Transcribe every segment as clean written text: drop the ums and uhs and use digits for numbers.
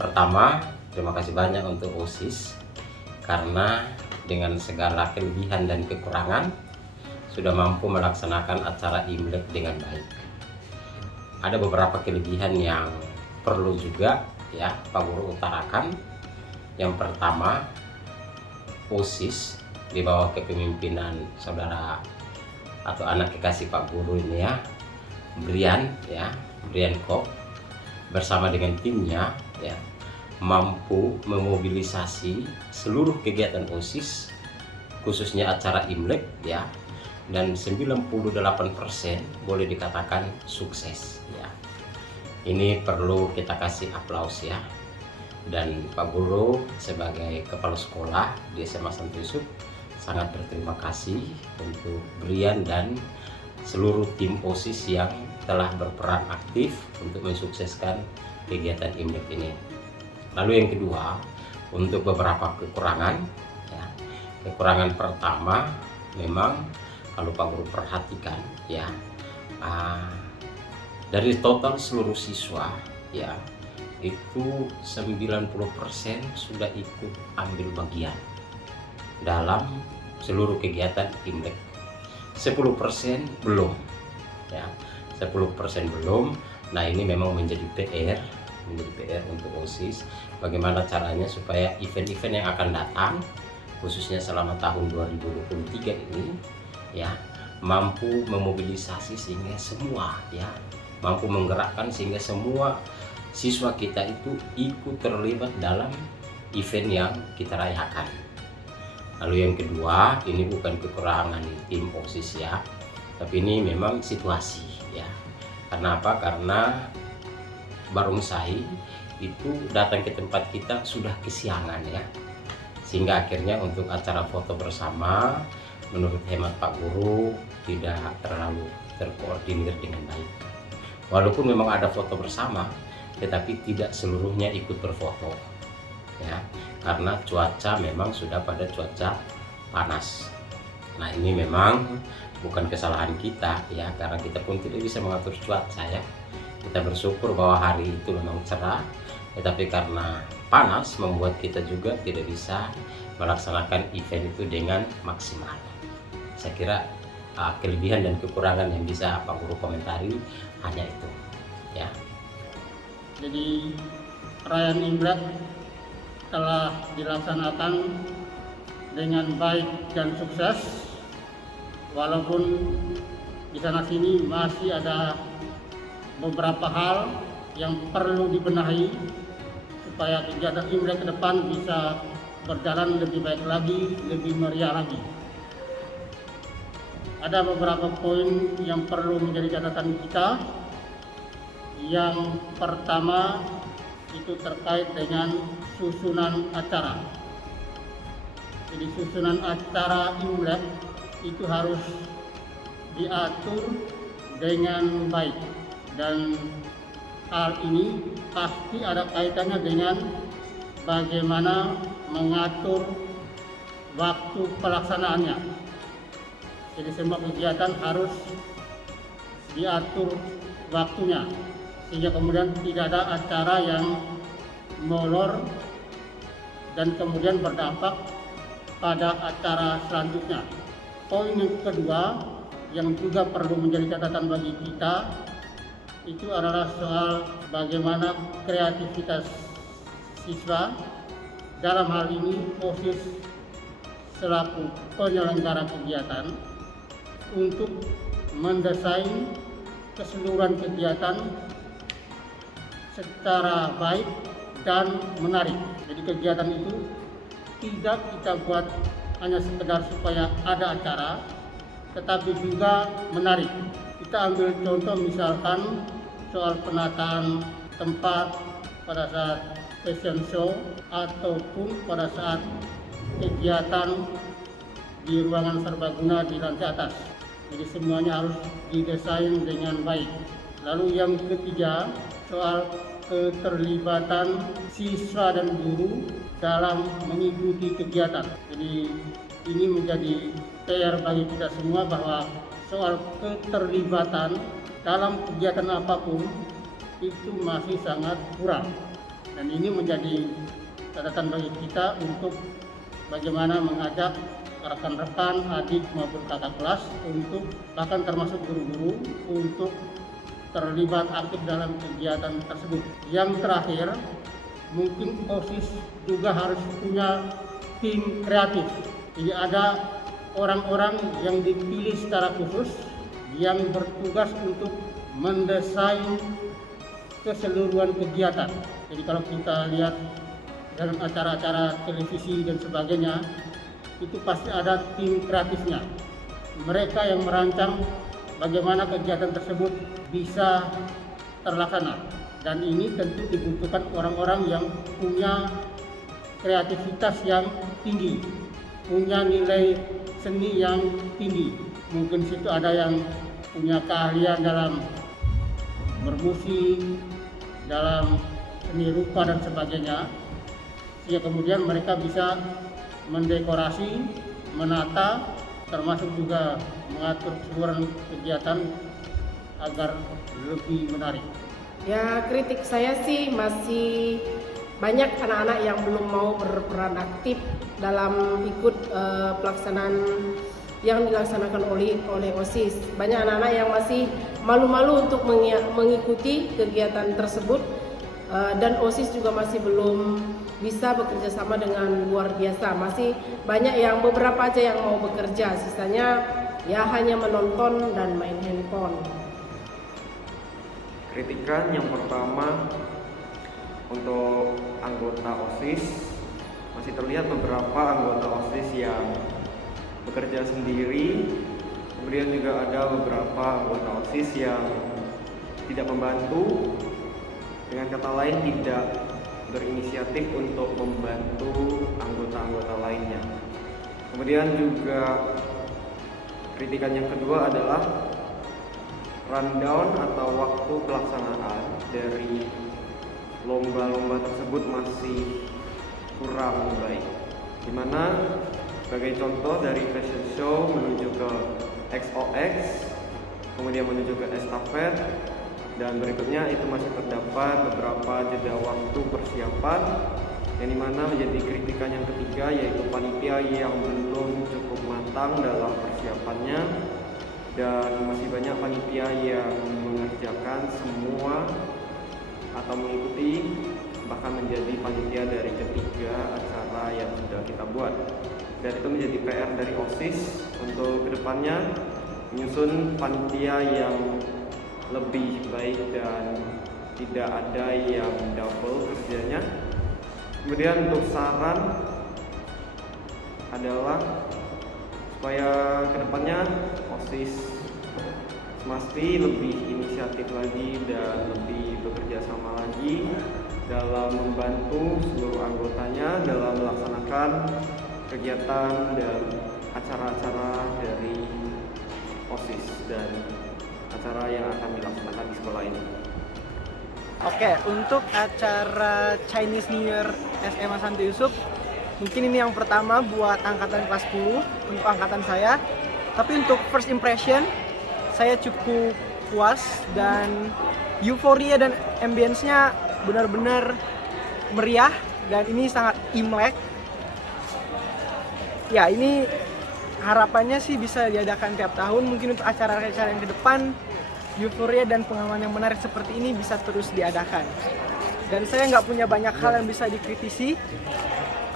pertama, terima kasih banyak untuk OSIS karena dengan segala kelebihan dan kekurangan sudah mampu melaksanakan acara Imlek dengan baik. Ada beberapa kelebihan yang perlu juga ya Pak Guru utarakan. Yang pertama, OSIS di bawah kepemimpinan saudara atau anak kekasih Pak Guru ini ya, Brian Kok bersama dengan timnya ya mampu memobilisasi seluruh kegiatan OSIS khususnya acara Imlek ya, dan 98% boleh dikatakan sukses ya. Ini perlu kita kasih aplaus ya. Dan Pak Guru sebagai kepala sekolah di SMA Santo Yusuf sangat berterima kasih untuk Brian dan seluruh tim OSIS yang telah berperan aktif untuk mensukseskan kegiatan Imlek ini. Lalu yang kedua, untuk beberapa kekurangan ya. Kekurangan pertama memang kalau Pak Guru perhatikan ya, dari total seluruh siswa ya itu 90% sudah ikut ambil bagian dalam seluruh kegiatan Imlek. 10% belum ya, 10% belum. Nah, ini memang menjadi PR untuk OSIS, bagaimana caranya supaya event-event yang akan datang khususnya selama tahun 2023 ini ya mampu memobilisasi sehingga semua ya mampu menggerakkan sehingga semua siswa kita itu ikut terlibat dalam event yang kita rayakan. Lalu yang kedua, ini bukan kekurangan tim OSIS ya, tapi ini memang situasi ya. Karena apa? Karena barongsai itu datang ke tempat kita sudah kesiangan ya, sehingga akhirnya untuk acara foto bersama menurut hemat Pak Guru tidak terlalu terkoordinir dengan baik. Walaupun memang ada foto bersama, tetapi tidak seluruhnya ikut berfoto ya, karena cuaca memang sudah pada cuaca panas. Nah, ini memang bukan kesalahan kita ya, karena kita pun tidak bisa mengatur cuaca ya. Kita bersyukur bahwa hari itu memang cerah, tetapi karena panas membuat kita juga tidak bisa melaksanakan event itu dengan maksimal. Saya kira kelebihan dan kekurangan yang bisa Pak Guru komentari hanya itu ya. Jadi perayaan Imlek telah dilaksanakan dengan baik dan sukses, walaupun di sana sini masih ada beberapa hal yang perlu dibenahi supaya kegiatan Imlek ke depan bisa berjalan lebih baik lagi, lebih meriah lagi. Ada beberapa poin yang perlu menjadi catatan kita. Yang pertama itu terkait dengan susunan acara. Jadi susunan acara Imlek itu harus diatur dengan baik, dan hal ini pasti ada kaitannya dengan bagaimana mengatur waktu pelaksanaannya. Jadi semua kegiatan harus diatur waktunya, sehingga kemudian tidak ada acara yang molor dan kemudian berdampak pada acara selanjutnya. Poin yang kedua yang juga perlu menjadi catatan bagi kita itu adalah soal bagaimana kreativitas siswa, dalam hal ini OSIS selaku penyelenggara kegiatan, untuk mendesain keseluruhan kegiatan secara baik dan menarik. Jadi kegiatan itu tidak kita buat hanya sekedar supaya ada acara, tetapi juga menarik. Kita ambil contoh misalkan soal penataan tempat pada saat fashion show ataupun pada saat kegiatan di ruangan serbaguna di lantai atas. Jadi semuanya harus didesain dengan baik. Lalu yang ketiga, soal keterlibatan siswa dan guru dalam mengikuti kegiatan. Jadi ini menjadi PR bagi kita semua bahwa soal keterlibatan dalam kegiatan apapun itu masih sangat kurang. Dan ini menjadi catatan bagi kita untuk bagaimana mengajak rekan-rekan, adik maupun kakak kelas untuk, bahkan termasuk guru-guru, untuk terlibat aktif dalam kegiatan tersebut. Yang terakhir, mungkin OSIS juga harus punya tim kreatif. Jadi ada orang-orang yang dipilih secara khusus yang bertugas untuk mendesain keseluruhan kegiatan. Jadi kalau kita lihat dalam acara-acara televisi dan sebagainya, itu pasti ada tim kreatifnya. Mereka yang merancang bagaimana kegiatan tersebut bisa terlaksana. Dan ini tentu dibutuhkan orang-orang yang punya kreativitas yang tinggi, punya nilai seni yang tinggi. Mungkin situ ada yang punya keahlian dalam bermusik, dalam seni rupa dan sebagainya, sehingga kemudian mereka bisa mendekorasi, menata, termasuk juga mengatur keseluruhan kegiatan agar lebih menarik. Ya, kritik saya sih masih banyak anak-anak yang belum mau berperan aktif dalam ikut pelaksanaan yang dilaksanakan oleh OSIS. Banyak anak-anak yang masih malu-malu untuk mengikuti kegiatan tersebut, dan OSIS juga masih belum bisa bekerja sama dengan luar biasa. Masih banyak yang beberapa aja yang mau bekerja, sisanya ya hanya menonton dan main handphone. Kritikan yang pertama untuk anggota OSIS, masih terlihat beberapa anggota OSIS yang bekerja sendiri. Kemudian juga ada beberapa anggota OSIS yang tidak membantu, dengan kata lain tidak berinisiatif untuk membantu anggota-anggota lainnya. Kemudian juga kritikan yang kedua adalah rundown atau waktu pelaksanaan dari lomba-lomba tersebut masih kurang baik, dimana sebagai contoh dari fashion show menuju ke XOX, kemudian menuju ke estafet, dan berikutnya itu masih terdapat beberapa jeda waktu persiapan, yang dimana menjadi kritikan yang ketiga yaitu panitia yang belum cukup matang dalam persiapannya, dan masih banyak panitia yang mengerjakan semua atau mengikuti bahkan menjadi panitia dari ketiga acara yang sudah kita buat. Dan itu menjadi PR dari OSIS untuk kedepannya menyusun panitia yang lebih baik dan tidak ada yang double kerjanya. Kemudian untuk saran adalah supaya kedepannya OSIS mesti lebih inisiatif lagi dan lebih bekerja sama lagi dalam membantu seluruh anggotanya dalam melaksanakan kegiatan dan acara-acara dari OSIS dan acara yang akan dilaksanakan di sekolah ini. Oke, untuk acara Chinese New Year SMA Santo Yusuf, mungkin ini yang pertama buat angkatan kelas 10 untuk angkatan saya. Tapi untuk first impression, saya cukup puas dan euforia dan ambience-nya benar-benar meriah, dan ini sangat Imlek. Ya, ini harapannya sih bisa diadakan tiap tahun. Mungkin untuk acara-acara yang ke depan, euforia dan pengalaman yang menarik seperti ini bisa terus diadakan. Dan saya nggak punya banyak hal yang bisa dikritisi,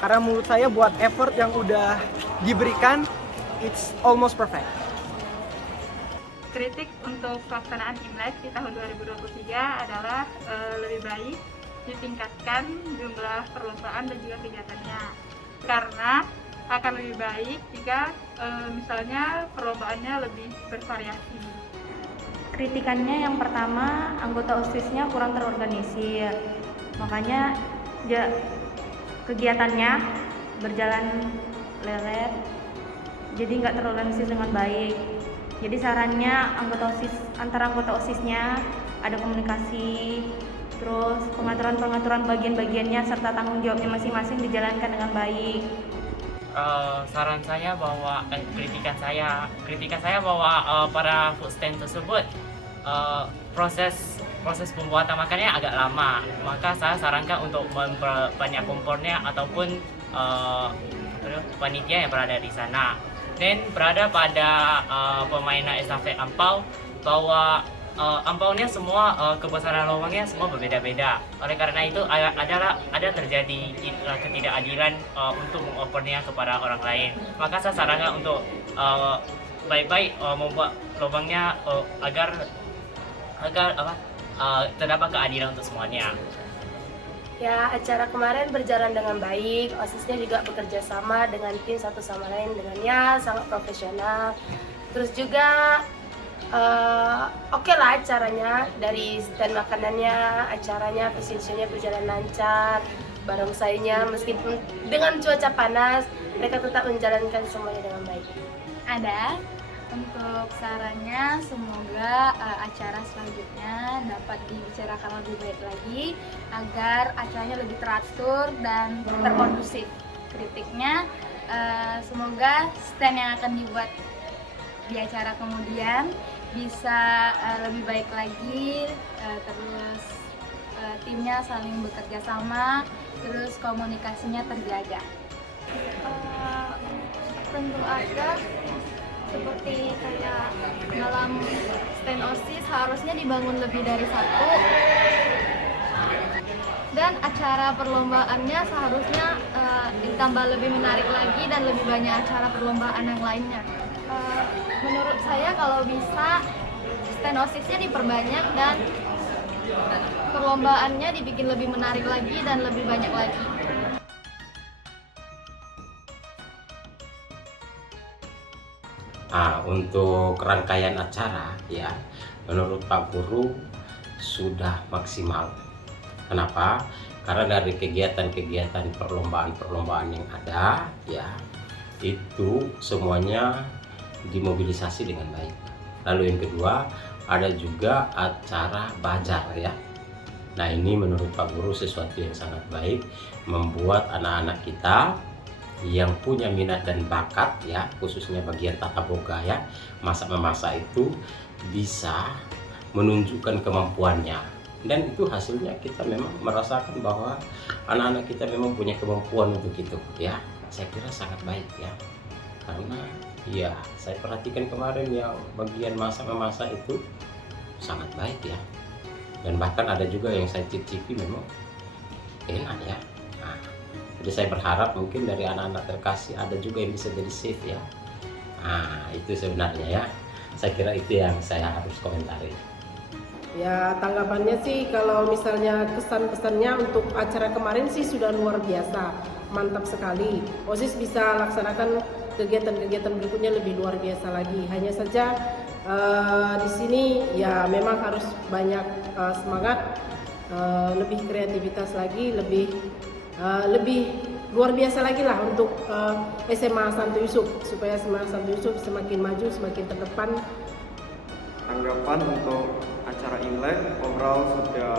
karena menurut saya buat effort yang udah diberikan, it's almost perfect. Kritik untuk pelaksanaan Imlek di tahun 2023 adalah lebih baik ditingkatkan jumlah perlombaan dan juga kegiatannya, karena akan lebih baik jika misalnya perlombaannya lebih bervariasi. Kritikannya yang pertama, anggota OSIS-nya kurang terorganisir, makanya kegiatannya berjalan lelet, jadi nggak terorganisir dengan baik. Jadi sarannya antara anggota OSIS-nya ada komunikasi, terus pengaturan bagian-bagiannya serta tanggung jawabnya masing-masing dijalankan dengan baik. Saran saya bahwa kritikan saya bahwa para food stand tersebut proses proses pembuatan makannya agak lama, maka saya sarankan untuk memperbanyak kompornya ataupun panitia yang berada di sana. Dan berada pada permainan estafet ampau, bahwa ampaunya semua kebesaran lubangnya semua berbeda-beda. Oleh karena itu ada terjadi ketidakadilan untuk mengopernya kepada orang lain. Maka saya sarankan untuk baik-baik membuat lubangnya agar terdapat keadilan untuk semuanya. Ya, acara kemarin berjalan dengan baik, OSISnya juga bekerja sama dengan tim satu sama lain dengannya sangat profesional. Terus juga oke lah acaranya, dari stand makanannya, acaranya, fashion show-nya berjalan lancar, barongsainya meskipun dengan cuaca panas, mereka tetap menjalankan semuanya dengan baik. Ada. Untuk sarannya, semoga acara selanjutnya dapat dibicarakan lebih baik lagi agar acaranya lebih teratur dan terkondusif. Kritiknya, semoga stand yang akan dibuat di acara kemudian bisa lebih baik lagi, terus timnya saling bekerja sama, terus komunikasinya terjaga. Tentu ada, seperti kayak dalam stand OSIS harusnya dibangun lebih dari satu, dan acara perlombaannya seharusnya ditambah lebih menarik lagi dan lebih banyak acara perlombaan yang lainnya. Menurut saya kalau bisa stand OSIS-nya diperbanyak dan perlombaannya dibikin lebih menarik lagi dan lebih banyak lagi. Untuk rangkaian acara ya, menurut Pak Guru sudah maksimal. Kenapa? Karena dari kegiatan-kegiatan perlombaan-perlombaan yang ada ya, itu semuanya dimobilisasi dengan baik. Lalu yang kedua, ada juga acara bazar ya. Nah, ini menurut Pak Guru sesuatu yang sangat baik, membuat anak-anak kita yang punya minat dan bakat ya, khususnya bagian tata boga ya, masak-memasak itu bisa menunjukkan kemampuannya, dan itu hasilnya kita memang merasakan bahwa anak-anak kita memang punya kemampuan untuk itu ya. Saya kira sangat baik ya, karena ya saya perhatikan kemarin yang bagian masak-memasak itu sangat baik ya, dan bahkan ada juga yang saya cicipi memang enak ya. Jadi saya berharap mungkin dari anak-anak terkasih ada juga yang bisa jadi chef ya. Itu sebenarnya ya. Saya kira itu yang saya harus komentari. Ya, tanggapannya sih kalau misalnya kesan-pesannya untuk acara kemarin sih sudah luar biasa, mantap sekali. OSIS bisa laksanakan kegiatan-kegiatan berikutnya lebih luar biasa lagi. Hanya saja di sini ya memang harus banyak semangat, lebih kreativitas lagi, lebih luar biasa lagi lah untuk SMA Santo Yusuf, supaya SMA Santo Yusuf semakin maju, semakin terdepan. Tanggapan untuk acara Imlek overall sudah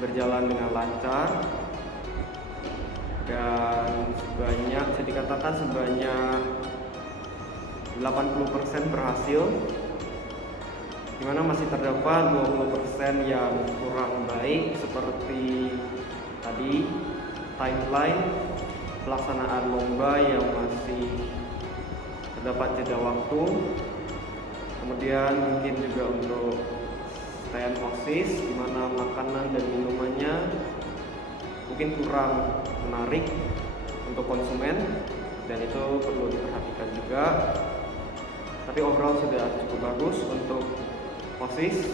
berjalan dengan lancar, dan bisa dikatakan sebanyak 80% berhasil, dimana masih terdapat 20% yang kurang baik seperti tadi timeline pelaksanaan lomba yang masih terdapat jeda waktu, kemudian mungkin juga untuk stand OSIS di mana makanan dan minumannya mungkin kurang menarik untuk konsumen, dan itu perlu diperhatikan juga. Tapi overall sudah cukup bagus untuk OSIS,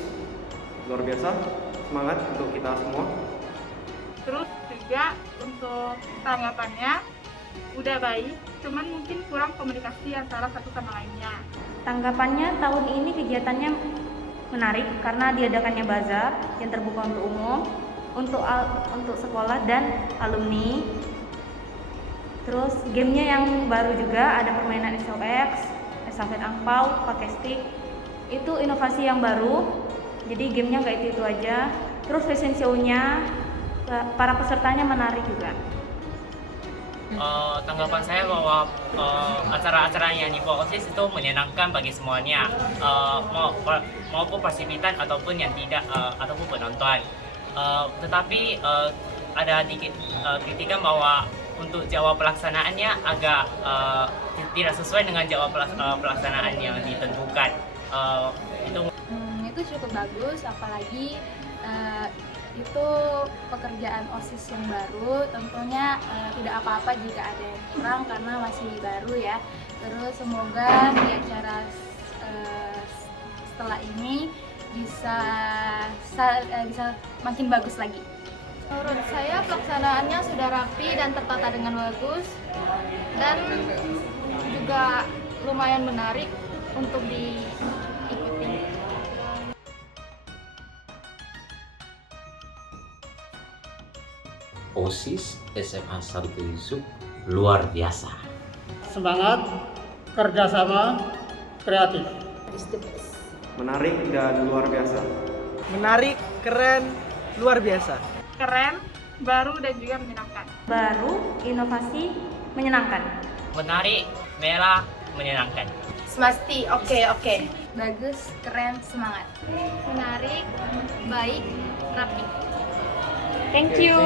luar biasa, semangat untuk kita semua. Terus juga untuk tanggapannya udah baik, cuman mungkin kurang komunikasi antara satu sama lainnya. Tanggapannya tahun ini kegiatannya menarik karena diadakannya bazar yang terbuka untuk umum, untuk sekolah dan alumni. Terus gamenya yang baru juga ada permainan SOX, estafet angpau, pakai stick. Itu inovasi yang baru. Jadi gamenya nggak itu aja. Terus fashion show-nya para pesertanya menarik juga. tanggapan saya bahwa acara-acara yang di bawah OSIS itu menyenangkan bagi semuanya, maupun partisipan ataupun yang tidak ataupun penonton. Tetapi ada dikit kritikan bahwa untuk jadwal pelaksanaannya agak tidak sesuai dengan jadwal pelaksanaan yang ditentukan. Itu cukup bagus, apalagi itu pekerjaan OSIS yang baru, tentunya tidak apa-apa jika ada yang kurang karena masih baru ya. Terus semoga di acara setelah ini bisa makin bagus lagi. Menurut saya pelaksanaannya sudah rapi dan tertata dengan bagus dan juga lumayan menarik untuk diikuti. OSIS SMA Santo Yusuf luar biasa. Semangat, kerjasama, kreatif. Menarik dan luar biasa. Menarik, keren, luar biasa. Keren, baru dan juga menyenangkan. Baru, inovasi, menyenangkan. Menarik, merah, menyenangkan. Semasti, oke. Bagus, keren, semangat. Menarik, baik, rapi. Thank you.